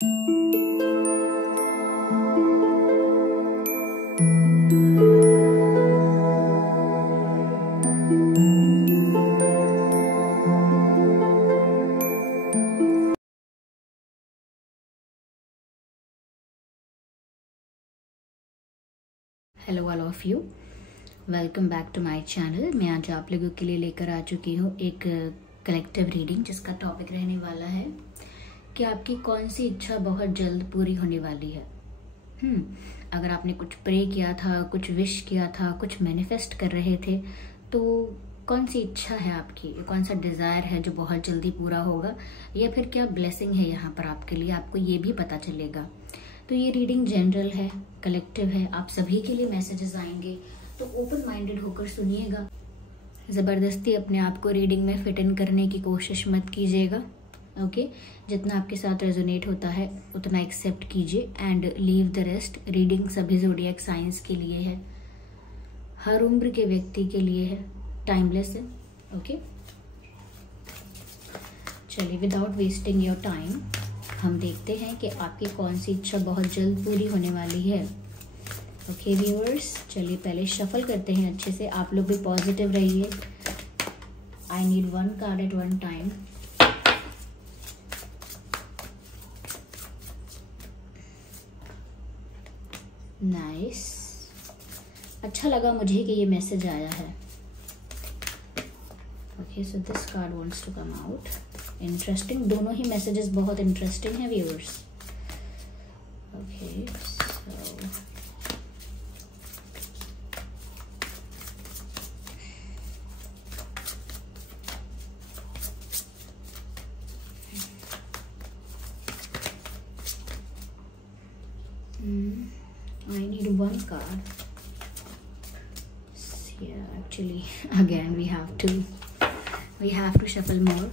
Hello all of you, welcome back to my channel. मैं आज आप लोगों के लिए लेकर आ चुकी हूँ एक कलेक्टिव रीडिंग जिसका टॉपिक रहने वाला है कि आपकी कौन सी इच्छा बहुत जल्द पूरी होने वाली है। अगर आपने कुछ प्रे किया था, कुछ विश किया था, कुछ मैनिफेस्ट कर रहे थे, तो कौन सी इच्छा है आपकी, कौन सा डिज़ायर है जो बहुत जल्दी पूरा होगा, या फिर क्या ब्लेसिंग है यहाँ पर आपके लिए, आपको ये भी पता चलेगा। तो ये रीडिंग जनरल है, कलेक्टिव है, आप सभी के लिए मैसेजेस आएंगे, तो ओपन माइंडेड होकर सुनिएगा। ज़बरदस्ती अपने आप को रीडिंग में फिट इन करने की कोशिश मत कीजिएगा। ओके, जितना आपके साथ रेजोनेट होता है उतना एक्सेप्ट कीजिए and leave the rest. Reading सभी ज़ोडिएक साइंस के लिए है, हर उम्र के व्यक्ति के लिए है, टाइमलेस है। ओके, चलिए विदाउट वेस्टिंग योर टाइम हम देखते हैं कि आपकी कौन सी इच्छा बहुत जल्द पूरी होने वाली है। ओके व्यूअर्स, चलिए पहले शफल करते हैं अच्छे से। आप लोग भी पॉजिटिव रहिए। I need one card at one time. Nice, अच्छा लगा मुझे कि ये मैसेज आया है। Okay, so this card wants to come out. Interesting, दोनों ही मैसेजेस बहुत इंटरेस्टिंग है viewers. Okay, I need one card. Yeah, actually, again we have to shuffle more.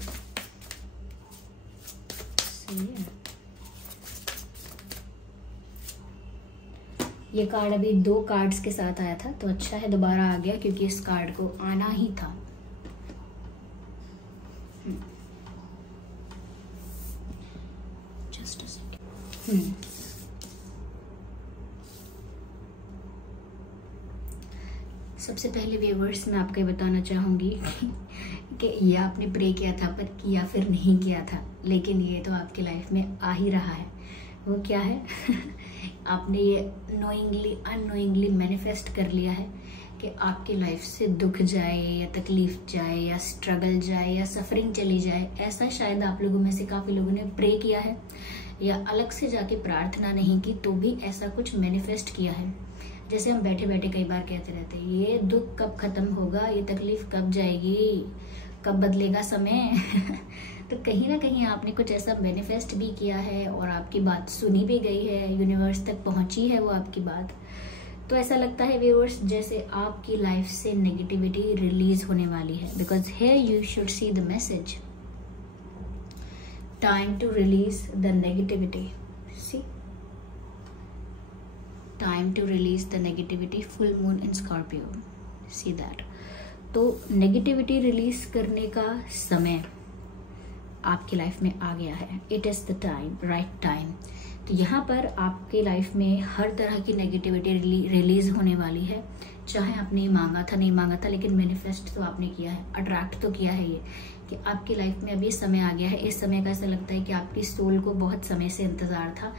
ये कार्ड अभी 2 कार्ड्स के साथ आया था, तो अच्छा है दोबारा आ गया क्योंकि इस कार्ड को आना ही था। Just a second. सबसे पहले व्यूअर्स मैं आपको बताना चाहूँगी कि ये आपने प्रे किया था पर किया फिर नहीं किया था, लेकिन ये तो आपकी लाइफ में आ ही रहा है। वो क्या है आपने ये नोइंगली अननोइंगली मैनिफेस्ट कर लिया है कि आपकी लाइफ से दुख जाए या तकलीफ जाए या स्ट्रगल जाए या सफरिंग चली जाए। ऐसा शायद आप लोगों में से काफ़ी लोगों ने प्रे किया है या अलग से जाके प्रार्थना नहीं की तो भी ऐसा कुछ मैनिफेस्ट किया है। जैसे हम बैठे बैठे कई बार कहते रहते हैं, ये दुख कब खत्म होगा, ये तकलीफ कब जाएगी, कब बदलेगा समय तो कहीं ना कहीं आपने कुछ ऐसा मैनिफेस्ट भी किया है और आपकी बात सुनी भी गई है, यूनिवर्स तक पहुंची है वो आपकी बात। तो ऐसा लगता है व्यूअर्स जैसे आपकी लाइफ से नेगेटिविटी रिलीज होने वाली है, because here you should see the message, time to release the negativity. See, time to release the negativity, full moon in Scorpio, see that. तो नेगेटिविटी रिलीज करने का समय आपकी लाइफ में आ गया है। It is the time, right time. तो यहाँ पर आपकी लाइफ में हर तरह की नेगेटिविटी रिलीज होने वाली है, चाहे आपने मांगा था नहीं मांगा था, लेकिन मैनिफेस्ट तो आपने किया है, अट्रैक्ट तो किया है ये कि आपकी लाइफ में अब ये समय आ गया है। इस समय का ऐसा लगता है कि आपकी सोल को बहुत समय से इंतज़ार था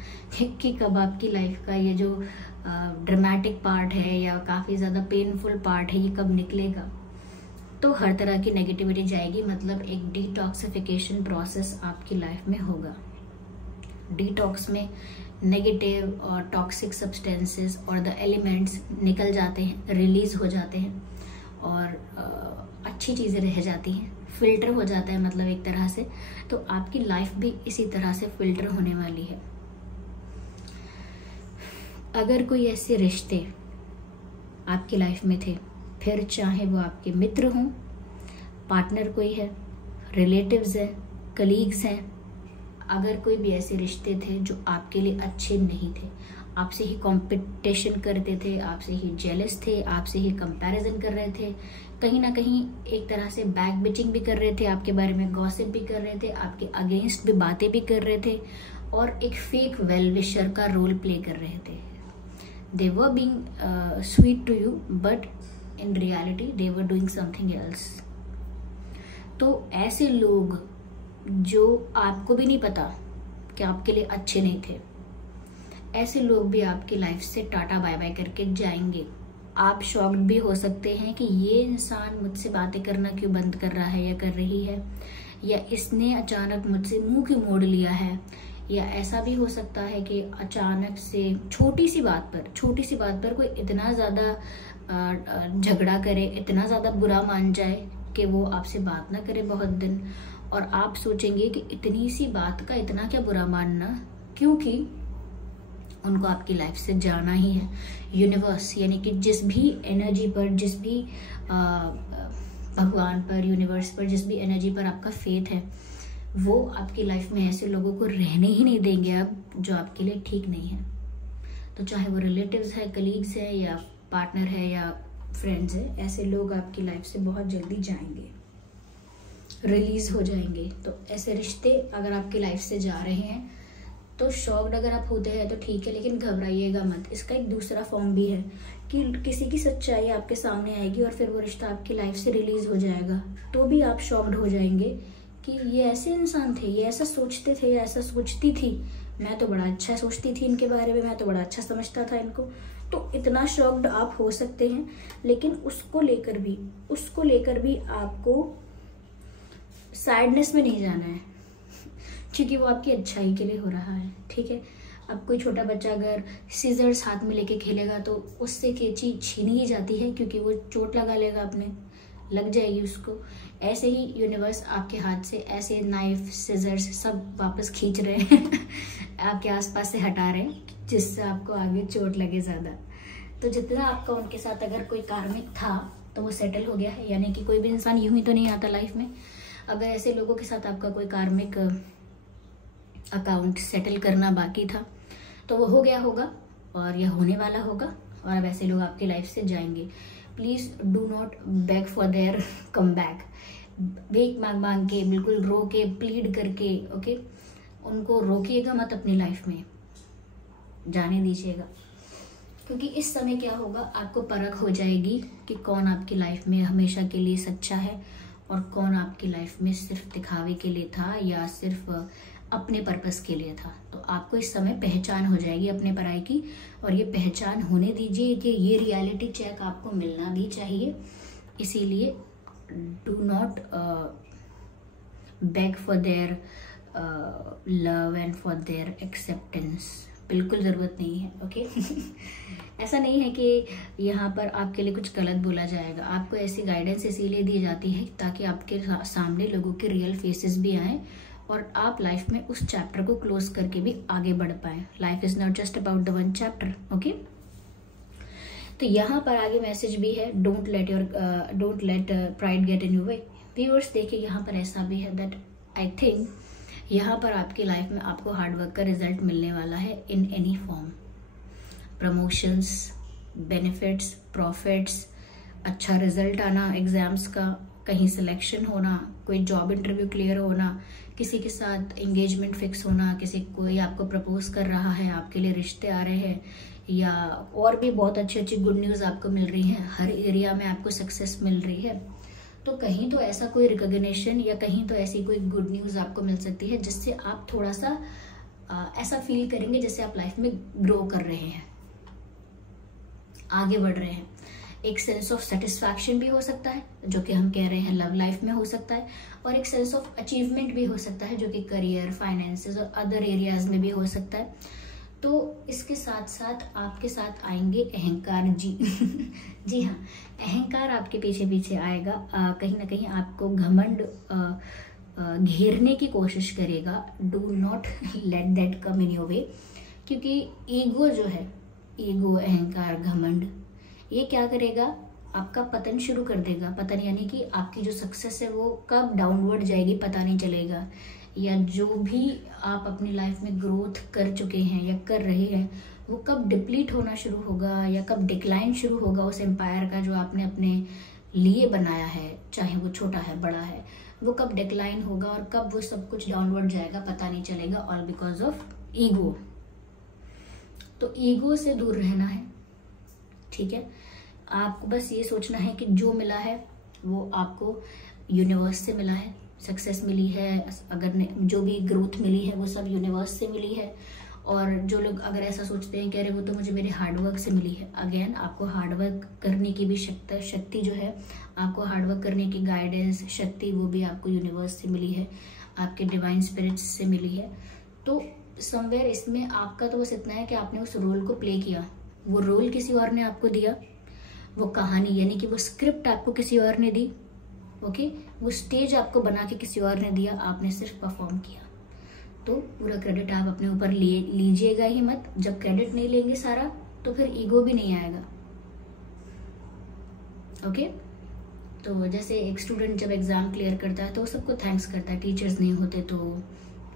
कि कब आपकी लाइफ का ये जो ड्रामेटिक पार्ट है या काफ़ी ज़्यादा पेनफुल पार्ट है ये कब निकलेगा। तो हर तरह की नेगेटिविटी जाएगी, मतलब एक डिटॉक्सिफिकेशन प्रोसेस आपकी लाइफ में होगा। डिटॉक्स में नेगेटिव और टॉक्सिक सब्सटेंसेस और द एलिमेंट्स निकल जाते हैं, रिलीज हो जाते हैं और अच्छी चीज़ें रह जाती हैं, फिल्टर हो जाता है मतलब एक तरह से। तो आपकी लाइफ भी इसी तरह से फिल्टर होने वाली है। अगर कोई ऐसे रिश्ते आपकी लाइफ में थे, फिर चाहे वो आपके मित्र हों, पार्टनर कोई है, रिलेटिव्स हैं, कलीग्स हैं, अगर कोई भी ऐसे रिश्ते थे जो आपके लिए अच्छे नहीं थे, आपसे ही कंपटीशन करते थे, आपसे ही जेलस थे, आपसे ही कंपैरिजन कर रहे थे, कहीं ना कहीं एक तरह से बैक बिचिंग भी कर रहे थे, आपके बारे में गॉसिप भी कर रहे थे, आपके अगेंस्ट भी बातें भी कर रहे थे, और एक फेक वेल विशर का रोल प्ले कर रहे थे। They were being sweet to you but in reality they were doing something else. तो ऐसे लोग जो आपको भी नहीं पता कि आपके लिए अच्छे नहीं थे, ऐसे लोग भी आपकी लाइफ से टाटा बाय बाय करके जाएंगे। आप शॉक्ड भी हो सकते हैं कि ये इंसान मुझसे बातें करना क्यों बंद कर रहा है या कर रही है, या इसने अचानक मुझसे मुंह क्यों मोड़ लिया है, या ऐसा भी हो सकता है कि अचानक से छोटी सी बात पर कोई इतना ज़्यादा झगड़ा करे, इतना ज़्यादा बुरा मान जाए कि वो आपसे बात ना करे बहुत दिन, और आप सोचेंगे कि इतनी सी बात का इतना क्या बुरा मानना, क्योंकि उनको आपकी लाइफ से जाना ही है। यूनिवर्स यानी कि जिस भी एनर्जी पर, जिस भी भगवान पर, यूनिवर्स पर, जिस भी एनर्जी पर आपका फेथ है, वो आपकी लाइफ में ऐसे लोगों को रहने ही नहीं देंगे अब जो आपके लिए ठीक नहीं है। तो चाहे वो रिलेटिव्स है, कलीग्स है, या पार्टनर है, या फ्रेंड्स है, ऐसे लोग आपकी लाइफ से बहुत जल्दी जाएंगे, रिलीज हो जाएंगे। तो ऐसे रिश्ते अगर आपकी लाइफ से जा रहे हैं तो शॉक्ड अगर आप होते हैं तो ठीक है, लेकिन घबराइएगा मत। इसका एक दूसरा फॉर्म भी है कि किसी की सच्चाई आपके सामने आएगी और फिर वो रिश्ता आपकी लाइफ से रिलीज हो जाएगा, तो भी आप शॉक्ड हो जाएंगे कि ये ऐसे इंसान थे, ये ऐसा सोचते थे, या ऐसा सोचती थी, मैं तो बड़ा अच्छा सोचती थी इनके बारे में, मैं तो बड़ा अच्छा समझता था इनको। तो इतना शॉक्ड आप हो सकते हैं, लेकिन उसको लेकर भी आपको सैडनेस में नहीं जाना है, क्योंकि वो आपकी अच्छाई के लिए हो रहा है। ठीक है, अब कोई छोटा बच्चा अगर सीजर्स हाथ में लेके खेलेगा तो उससे कैंची छीनी ही जाती है, क्योंकि वो चोट लगा लेगा, अपने लग जाएगी उसको। ऐसे ही यूनिवर्स आपके हाथ से ऐसे नाइफ, सीजर्स सब वापस खींच रहे हैं आपके आसपास से हटा रहे हैं, जिससे आपको आगे चोट लगे ज़्यादा। तो जितना आपका उनके साथ अगर कोई कार्मिक था तो वो सेटल हो गया है, यानी कि कोई भी इंसान यूं ही तो नहीं आता लाइफ में। अगर ऐसे लोगों के साथ आपका कोई कार्मिक अकाउंट सेटल करना बाकी था तो वो हो गया होगा, और यह होने वाला होगा, और अब ऐसे लोग आपकी लाइफ से जाएंगे। Please do not beg for their come back. Beg मांग के, बिल्कुल रो के, प्लीड करके, ओके, उनको रोकिएगा मत अपनी लाइफ में, जाने दीजिएगा। क्योंकि इस समय क्या होगा, आपको परख हो जाएगी कि कौन आपकी लाइफ में हमेशा के लिए सच्चा है और कौन आपकी लाइफ में सिर्फ दिखावे के लिए था या सिर्फ अपने पर्पस के लिए था। तो आपको इस समय पहचान हो जाएगी अपने पराई की, और ये पहचान होने दीजिए कि ये रियलिटी चेक आपको मिलना भी चाहिए। इसीलिए do not beg for their love and for their acceptance, बिल्कुल ज़रूरत नहीं है, ओके। ऐसा नहीं है कि यहाँ पर आपके लिए कुछ गलत बोला जाएगा, आपको ऐसी गाइडेंस इसीलिए दी जाती है ताकि आपके सामने लोगों के रियल फेसेस भी आएँ और आप लाइफ में उस चैप्टर को क्लोज करके भी आगे बढ़ पाए। Life is not just about the one chapter, okay. तो यहाँ पर आगे मैसेज भी है, don't let pride get in your way. Viewers देखिए, यहाँ पर ऐसा भी है दैट आई थिंक यहाँ पर आपकी लाइफ में आपको हार्डवर्क का रिजल्ट मिलने वाला है in any form. Promotions, benefits, profits, अच्छा रिजल्ट आना एग्जाम्स का, कहीं सिलेक्शन होना, कोई जॉब इंटरव्यू क्लियर होना, किसी के साथ एंगेजमेंट फिक्स होना, किसी कोई आपको प्रपोज कर रहा है, आपके लिए रिश्ते आ रहे हैं, या और भी बहुत अच्छी अच्छी गुड न्यूज़ आपको मिल रही है, हर एरिया में आपको सक्सेस मिल रही है। तो कहीं तो ऐसा कोई रिकॉग्निशन या कहीं तो ऐसी कोई गुड न्यूज़ आपको मिल सकती है जिससे आप थोड़ा सा ऐसा फील करेंगे जैसे आप लाइफ में ग्रो कर रहे हैं, आगे बढ़ रहे हैं। एक सेंस ऑफ सेटिस्फैक्शन भी हो सकता है जो कि हम कह रहे हैं लव लाइफ में हो सकता है, और एक सेंस ऑफ अचीवमेंट भी हो सकता है जो कि करियर, फाइनेंसेस और अदर एरियाज में भी हो सकता है। तो इसके साथ साथ आपके साथ आएंगे अहंकार जी जी हाँ, अहंकार आपके पीछे पीछे आएगा, कहीं ना कहीं आपको घमंड घेरने की कोशिश करेगा। Do not let that come in your way, क्योंकि ईगो जो है, ईगो, अहंकार, घमंड, ये क्या करेगा, आपका पतन शुरू कर देगा। पतन यानी कि आपकी जो सक्सेस है वो कब डाउनवर्ड जाएगी पता नहीं चलेगा, या जो भी आप अपनी लाइफ में ग्रोथ कर चुके हैं या कर रहे हैं वो कब डिप्लीट होना शुरू होगा या कब डिक्लाइन शुरू होगा उस एम्पायर का जो आपने अपने लिए बनाया है, चाहे वो छोटा है बड़ा है, वो कब डिक्लाइन होगा और कब वो सब कुछ डाउनवर्ड जाएगा पता नहीं चलेगा, ऑल बिकॉज ऑफ ईगो। तो ईगो से दूर रहना है, ठीक है। आपको बस ये सोचना है कि जो मिला है वो आपको यूनिवर्स से मिला है, सक्सेस मिली है, अगर जो भी ग्रोथ मिली है वो सब यूनिवर्स से मिली है। और जो लोग अगर ऐसा सोचते हैं कि अरे वो तो मुझे मेरे हार्डवर्क से मिली है, अगेन आपको हार्डवर्क करने की भी शक्ति जो है, आपको हार्डवर्क करने की गाइडेंस शक्ति, वो भी आपको यूनिवर्स से मिली है, आपके डिवाइन स्पिरिट्स से मिली है। तो समवेयर इसमें आपका तो बस इतना है कि आपने उस रोल को प्ले किया, वो रोल किसी और ने आपको दिया, वो कहानी यानी कि वो स्क्रिप्ट आपको किसी और ने दी, ओके, वो स्टेज आपको बना के किसी और ने दिया, आपने सिर्फ परफॉर्म किया। तो पूरा क्रेडिट आप अपने ऊपर लीजिएगा ही मत। जब क्रेडिट नहीं लेंगे सारा तो फिर ईगो भी नहीं आएगा, ओके। तो जैसे एक स्टूडेंट जब एग्जाम क्लियर करता है तो वो सबको थैंक्स करता है, टीचर्स नहीं होते तो,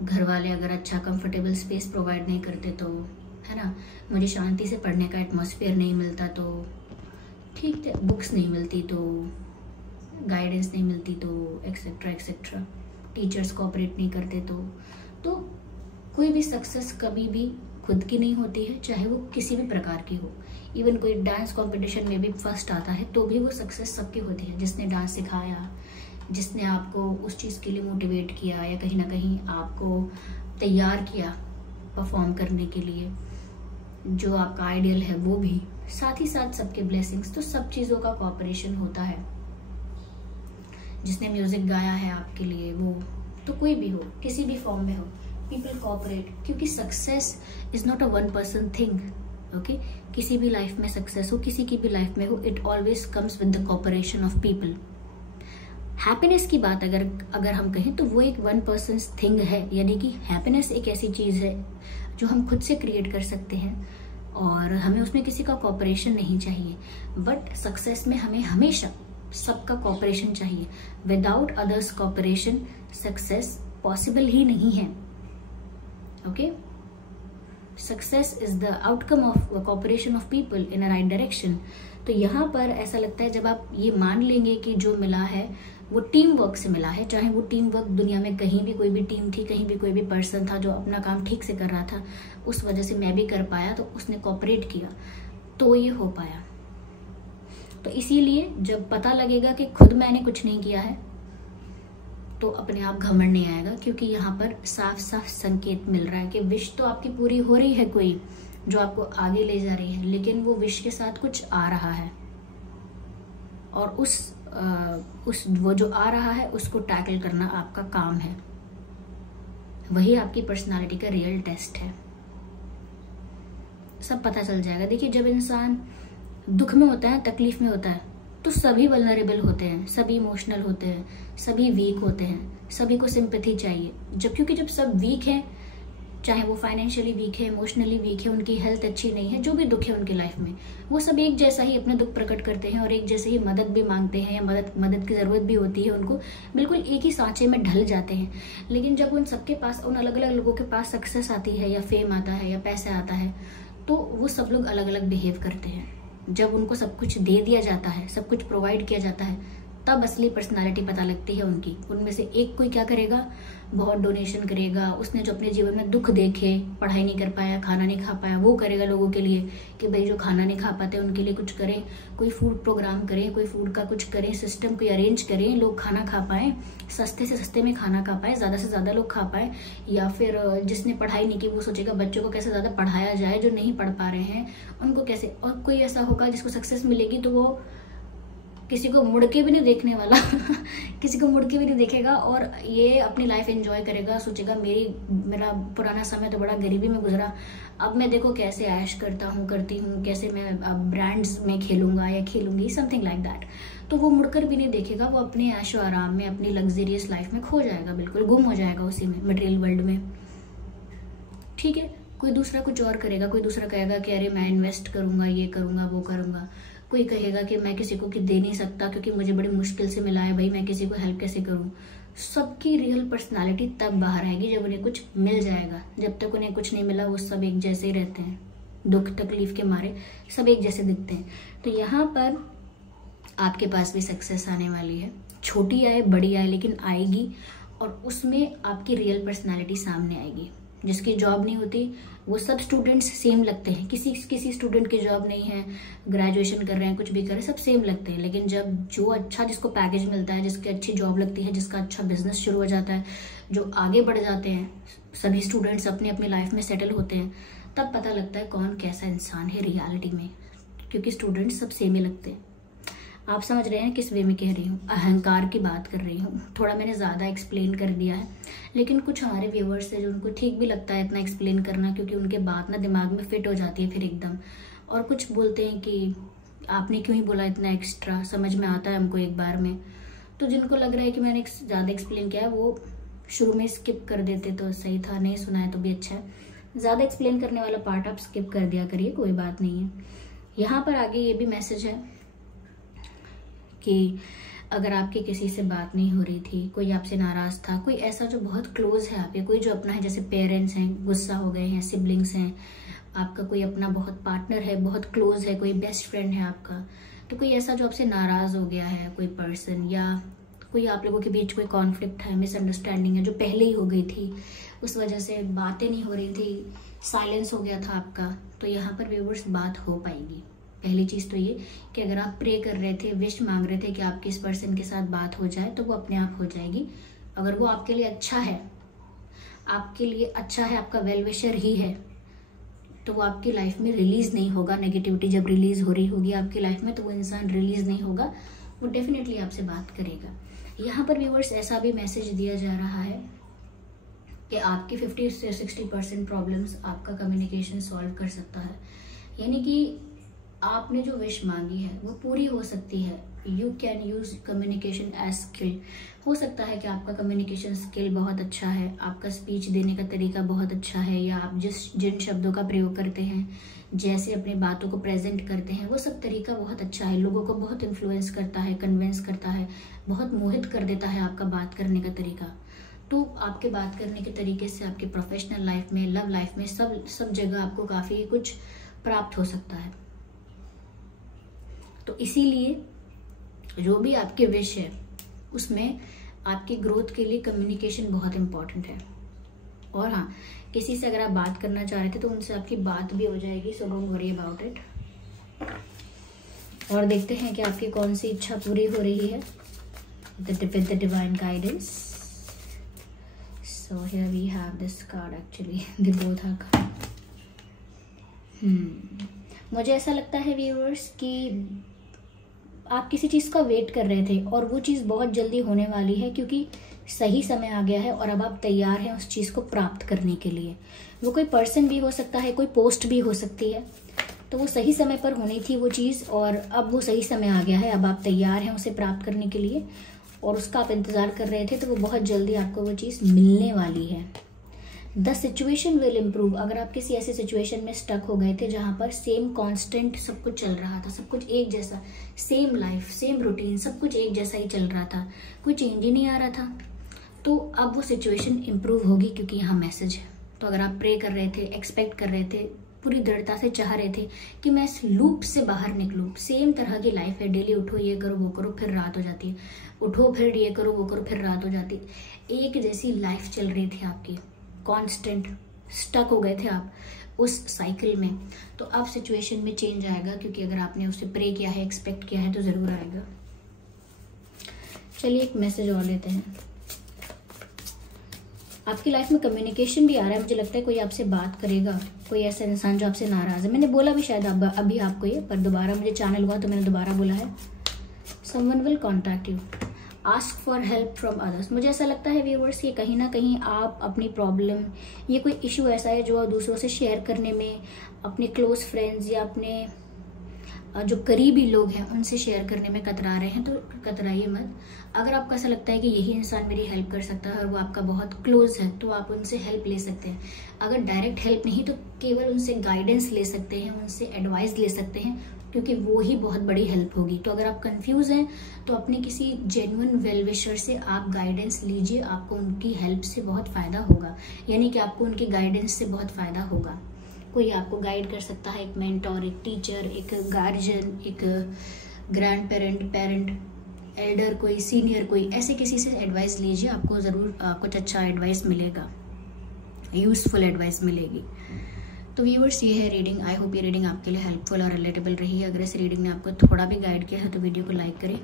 घर वाले अगर अच्छा कंफर्टेबल स्पेस प्रोवाइड नहीं करते तो, है ना, मुझे शांति से पढ़ने का एटमॉस्फेयर नहीं मिलता तो, ठीक है, बुक्स नहीं मिलती तो, गाइडेंस नहीं मिलती तो, एक्सेट्रा एक्सेट्रा, टीचर्स कोऑपरेट नहीं करते तो कोई भी सक्सेस कभी भी खुद की नहीं होती है, चाहे वो किसी भी प्रकार की हो। इवन कोई डांस कंपटीशन में भी फर्स्ट आता है तो भी वो सक्सेस सबकी होती है, जिसने डांस सिखाया, जिसने आपको उस चीज़ के लिए मोटिवेट किया या कहीं ना कहीं आपको तैयार किया परफॉर्म करने के लिए, जो आपका आइडियल है वो भी, साथ ही साथ सबके ब्लेसिंग्स, तो सब चीज़ों का कोऑपरेशन होता है। जिसने म्यूजिक गाया है आपके लिए, वो तो कोई भी हो, किसी भी फॉर्म में हो, पीपल कोऑपरेट, क्योंकि success is not a one person thing, okay. किसी भी लाइफ में सक्सेस हो, किसी की भी लाइफ में हो, it always comes with the cooperation of people. Happiness की बात अगर हम कहें तो वो एक वन पर्सन थिंग है, यानी कि हैप्पीनेस एक ऐसी चीज है जो हम खुद से क्रिएट कर सकते हैं और हमें उसमें किसी का कोऑपरेशन नहीं चाहिए। बट सक्सेस में हमें हमेशा सबका कोऑपरेशन चाहिए। Without others cooperation success possible ही नहीं है, okay. Success is the outcome of cooperation of people in a right direction. तो यहाँ पर ऐसा लगता है जब आप ये मान लेंगे कि जो मिला है वो टीम वर्क से मिला है, चाहे वो टीम वर्क दुनिया में कहीं भी कोई भी टीम थी, कहीं भी कोई भी पर्सन था जो अपना काम ठीक से कर रहा था, उस वजह से मैं भी कर पाया, तो उसने कोऑपरेट किया तो ये हो पाया। तो इसीलिए जब पता लगेगा कि खुद मैंने कुछ नहीं किया है तो अपने आप घमंड नहीं आएगा, क्योंकि यहाँ पर साफ साफ संकेत मिल रहा है कि विश तो आपकी पूरी हो रही है कोई जो आपको आगे ले जा रही है, लेकिन वो विश के साथ कुछ आ रहा है और उस वो जो आ रहा है उसको टैकल करना आपका काम है। वही आपकी पर्सनालिटी का रियल टेस्ट है। सब पता चल जाएगा। देखिए, जब इंसान दुख में होता है, तकलीफ में होता है, तो सभी वल्नरेबल होते हैं, सभी इमोशनल होते हैं, सभी वीक होते हैं, सभी को सिंपैथी चाहिए। क्योंकि जब सब वीक हैं, चाहे वो फाइनेंशियली वीक है, इमोशनली वीक है, उनकी हेल्थ अच्छी नहीं है, जो भी दुख है उनके लाइफ में, वो सब एक जैसा ही अपना दुख प्रकट करते हैं और एक जैसे ही मदद भी मांगते हैं, या मदद की ज़रूरत भी होती है उनको, बिल्कुल एक ही सांचे में ढल जाते हैं। लेकिन जब उन सबके पास, उन अलग अलग लोगों के पास सक्सेस आती है या फेम आता है या पैसा आता है, तो वो सब लोग अलग अलग बिहेव करते हैं। जब उनको सब कुछ दे दिया जाता है, सब कुछ प्रोवाइड किया जाता है, तब असली पर्सनालिटी पता लगती है उनकी। उनमें से एक कोई क्या करेगा, बहुत डोनेशन करेगा, उसने जो अपने जीवन में दुख देखे, पढ़ाई नहीं कर पाया, खाना नहीं खा पाया, वो करेगा लोगों के लिए कि भाई जो खाना नहीं खा पाते उनके लिए कुछ करें, कोई फूड प्रोग्राम करें, कोई फूड का कुछ करें, सिस्टम कोई अरेंज करें, लोग खाना खा पाए, सस्ते से सस्ते में खाना खा पाए, ज़्यादा से ज़्यादा लोग खा पाए। या फिर जिसने पढ़ाई नहीं की वो सोचेगा बच्चों को कैसे ज़्यादा पढ़ाया जाए, जो नहीं पढ़ पा रहे हैं उनको कैसे। और कोई ऐसा होगा जिसको सक्सेस मिलेगी तो वो किसी को मुड़ के भी नहीं देखने वाला किसी को मुड़ के भी नहीं देखेगा और ये अपनी लाइफ एंजॉय करेगा, सोचेगा मेरा पुराना समय तो बड़ा गरीबी में गुजरा, अब मैं देखो कैसे ऐश करती हूँ, कैसे मैं ब्रांड्स में खेलूंगा या खेलूंगी, समथिंग लाइक दैट। तो वो मुड़कर भी नहीं देखेगा, वो अपने ऐशो आराम में, अपनी लग्जरियस लाइफ में खो जाएगा, बिल्कुल गुम हो जाएगा उसी में, मटेरियल वर्ल्ड में। ठीक है, कोई दूसरा कुछ और करेगा, कोई दूसरा कहेगा कि अरे मैं इन्वेस्ट करूंगा, ये करूंगा, वो करूंगा। कोई कहेगा कि मैं किसी को दे नहीं सकता क्योंकि मुझे बड़ी मुश्किल से मिला है, भाई मैं किसी को हेल्प कैसे करूं। सबकी रियल पर्सनालिटी तब बाहर आएगी जब उन्हें कुछ मिल जाएगा। जब तक उन्हें कुछ नहीं मिला वो सब एक जैसे ही रहते हैं, दुख तकलीफ के मारे सब एक जैसे दिखते हैं। तो यहाँ पर आपके पास भी सक्सेस आने वाली है, छोटी आए बड़ी आए लेकिन आएगी, और उसमें आपकी रियल पर्सनालिटी सामने आएगी। जिसकी जॉब नहीं होती वो सब स्टूडेंट्स सेम लगते हैं, किसी स्टूडेंट की जॉब नहीं है, ग्रेजुएशन कर रहे हैं, कुछ भी कर रहे हैं, सब सेम लगते हैं। लेकिन जब जो अच्छा जिसको पैकेज मिलता है, जिसकी अच्छी जॉब लगती है, जिसका अच्छा बिजनेस शुरू हो जाता है, जो आगे बढ़ जाते हैं, सभी स्टूडेंट्स अपनी अपनी लाइफ में सेटल होते हैं, तब पता लगता है कौन कैसा इंसान है रियलिटी में, क्योंकि स्टूडेंट्स सब सेम ही लगते हैं। आप समझ रहे हैं किस वे में कह रही हूँ, अहंकार की बात कर रही हूँ। थोड़ा मैंने ज़्यादा एक्सप्लेन कर दिया है, लेकिन कुछ हमारे व्यूवर्स है जो उनको ठीक भी लगता है इतना एक्सप्लेन करना, क्योंकि उनके बात ना दिमाग में फिट हो जाती है फिर एकदम। और कुछ बोलते हैं कि आपने क्यों ही बोला इतना एक्स्ट्रा, समझ में आता है हमको एक बार में। तो जिनको लग रहा है कि मैंने ज़्यादा एक्सप्लेन किया है वो शुरू में स्किप कर देते तो सही था, नहीं सुना है तो भी अच्छा है। ज़्यादा एक्सप्लेन करने वाला पार्ट आप स्किप कर दिया करिए, कोई बात नहीं है। यहाँ पर आगे ये भी मैसेज है कि अगर आपकी किसी से बात नहीं हो रही थी, कोई आपसे नाराज था, कोई ऐसा जो बहुत क्लोज है आपके, कोई जो अपना है, जैसे पेरेंट्स हैं गुस्सा हो गए हैं, सिबलिंग्स हैं, आपका कोई अपना बहुत पार्टनर है, बहुत क्लोज है, कोई बेस्ट फ्रेंड है आपका, तो कोई ऐसा जो आपसे नाराज हो गया है, कोई पर्सन, या कोई आप लोगों के बीच कोई कॉन्फ्लिक्ट है, मिसअंडरस्टैंडिंग है जो पहले ही हो गई थी, उस वजह से बातें नहीं हो रही थी, साइलेंस हो गया था आपका, तो यहाँ पर व्यूअर्स बात हो पाएगी। पहली चीज़ तो ये कि अगर आप प्रे कर रहे थे, विश मांग रहे थे कि आपकी इस पर्सन के साथ बात हो जाए, तो वो अपने आप हो जाएगी। अगर वो आपके लिए अच्छा है, आपके लिए अच्छा है, आपका वेल विशर ही है, तो वो आपकी लाइफ में रिलीज नहीं होगा। नेगेटिविटी जब रिलीज हो रही होगी आपकी लाइफ में, तो वो इंसान रिलीज नहीं होगा, वो डेफिनेटली आपसे बात करेगा। यहाँ पर व्यूअर्स ऐसा भी मैसेज दिया जा रहा है कि आपकी 50 से 60% प्रॉब्लम्स आपका कम्युनिकेशन सॉल्व कर सकता है। यानी कि आपने जो विश मांगी है वो पूरी हो सकती है। You can use communication as skill. हो सकता है कि आपका कम्युनिकेशन स्किल बहुत अच्छा है, आपका स्पीच देने का तरीका बहुत अच्छा है, या आप जिन शब्दों का प्रयोग करते हैं, जैसे अपनी बातों को प्रेजेंट करते हैं, वो सब तरीका बहुत अच्छा है, लोगों को बहुत इन्फ्लुएंस करता है, कन्विंस करता है, बहुत मोहित कर देता है आपका बात करने का तरीका। तो आपके बात करने के तरीके से आपके प्रोफेशनल लाइफ में, लव लाइफ में, सब जगह आपको काफ़ी कुछ प्राप्त हो सकता है। तो इसीलिए जो भी आपके विश है उसमें आपकी ग्रोथ के लिए कम्युनिकेशन बहुत इम्पोर्टेंट है। और हाँ, किसी से अगर आप बात करना चाह रहे थे तो उनसे आपकी बात भी हो जाएगी, so don't worry about it. और देखते हैं कि आपकी कौन सी इच्छा पूरी हो रही है with the divine guidance. So here we have this card, actually they both are card. मुझे ऐसा लगता है व्यूअर्स कि आप किसी चीज़ का वेट कर रहे थे और वो चीज़ बहुत जल्दी होने वाली है, क्योंकि सही समय आ गया है और अब आप तैयार हैं उस चीज़ को प्राप्त करने के लिए। वो कोई पर्सन भी हो सकता है, कोई पोस्ट भी हो सकती है, तो वो सही समय पर होनी थी वो चीज़, और अब वो सही समय आ गया है, अब आप तैयार हैं उसे प्राप्त करने के लिए, और उसका आप इंतज़ार कर रहे थे, तो वो बहुत जल्दी आपको वो चीज़ मिलने वाली है। The situation will improve. अगर आप किसी ऐसे सिचुएशन में स्टक हो गए थे जहाँ पर सेम कांस्टेंट सब कुछ चल रहा था, सब कुछ एक जैसा, सेम लाइफ, सेम रूटीन, सब कुछ एक जैसा ही चल रहा था, कोई चेंज ही नहीं आ रहा था, तो अब वो सिचुएशन इम्प्रूव होगी, क्योंकि यहाँ मैसेज है। तो अगर आप प्रे कर रहे थे, एक्सपेक्ट कर रहे थे, पूरी दृढ़ता से चाह रहे थे कि मैं इस लूप से बाहर निकलूँ, सेम तरह की लाइफ है, डेली उठो, ये करो, वो करो, फिर रात हो जाती है, उठो, फिर ये करो, वो करो, फिर रात हो जाती है, एक जैसी लाइफ चल रही थी आपकी, कांस्टेंट, स्टक हो गए थे आप उस साइकिल में। तो अब सिचुएशन में चेंज आएगा, क्योंकि अगर आपने उसे प्रे किया है, एक्सपेक्ट किया है, तो ज़रूर आएगा। चलिए एक मैसेज और लेते हैं। आपकी लाइफ में कम्युनिकेशन भी आ रहा है, मुझे लगता है कोई आपसे बात करेगा, कोई ऐसा इंसान जो आपसे नाराज़ है। मैंने बोला भी शायद अभी आपको ये, पर दोबारा मुझे चैनल हुआ तो मैंने दोबारा बोला है। Someone will contact you, ask for help from others. मुझे ऐसा लगता है व्यूअर्स कि कहीं ना कहीं आप अपनी प्रॉब्लम, ये कोई इशू ऐसा है जो दूसरों से शेयर करने में, अपने क्लोज फ्रेंड्स या अपने जो करीबी लोग हैं उनसे शेयर करने में कतरा रहे हैं, तो कतराइए मत। अगर आपको ऐसा लगता है कि यही इंसान मेरी हेल्प कर सकता है और वो आपका बहुत क्लोज है, तो आप उनसे हेल्प ले सकते हैं। अगर डायरेक्ट हेल्प नहीं तो केवल उनसे गाइडेंस ले सकते हैं, उनसे एडवाइस ले सकते हैं, क्योंकि वो ही बहुत बड़ी हेल्प होगी। तो अगर आप कंफ्यूज हैं तो अपने किसी जेन्युइन वेल विशर से आप गाइडेंस लीजिए, आपको उनकी हेल्प से बहुत फ़ायदा होगा, यानी कि आपको उनकी गाइडेंस से बहुत फ़ायदा होगा। कोई आपको गाइड कर सकता है, एक मेंटोर, एक टीचर, एक गार्जियन, एक ग्रैंड पेरेंट, पेरेंट, एल्डर, कोई सीनियर, कोई ऐसे किसी से एडवाइस लीजिए, आपको ज़रूर कुछ अच्छा एडवाइस मिलेगा। यूजफुल एडवाइस मिलेगी। तो व्यूअर्स, ये है रीडिंग। आई होप ये रीडिंग आपके लिए हेल्पफुल और रिलेटेबल रही है। अगर इस रीडिंग ने आपको थोड़ा भी गाइड किया है तो वीडियो को लाइक करें,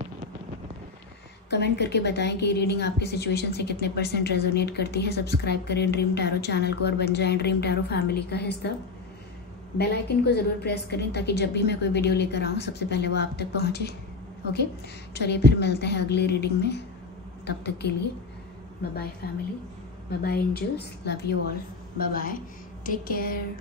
कमेंट करके बताएं कि रीडिंग आपकी सिचुएशन से कितने % रेजोनेट करती है। सब्सक्राइब करें ड्रीम टैरो चैनल को और बन जाएं ड्रीम टैरो फैमिली का हिस्सा। बेल आइकन को ज़रूर प्रेस करें ताकि जब भी मैं कोई वीडियो लेकर आऊँ सबसे पहले वो आप तक पहुँचे। ओके, चलिए फिर मिलते हैं अगली रीडिंग में। तब तक के लिए bye bye family, bye bye angels, love you all, bye bye, take care.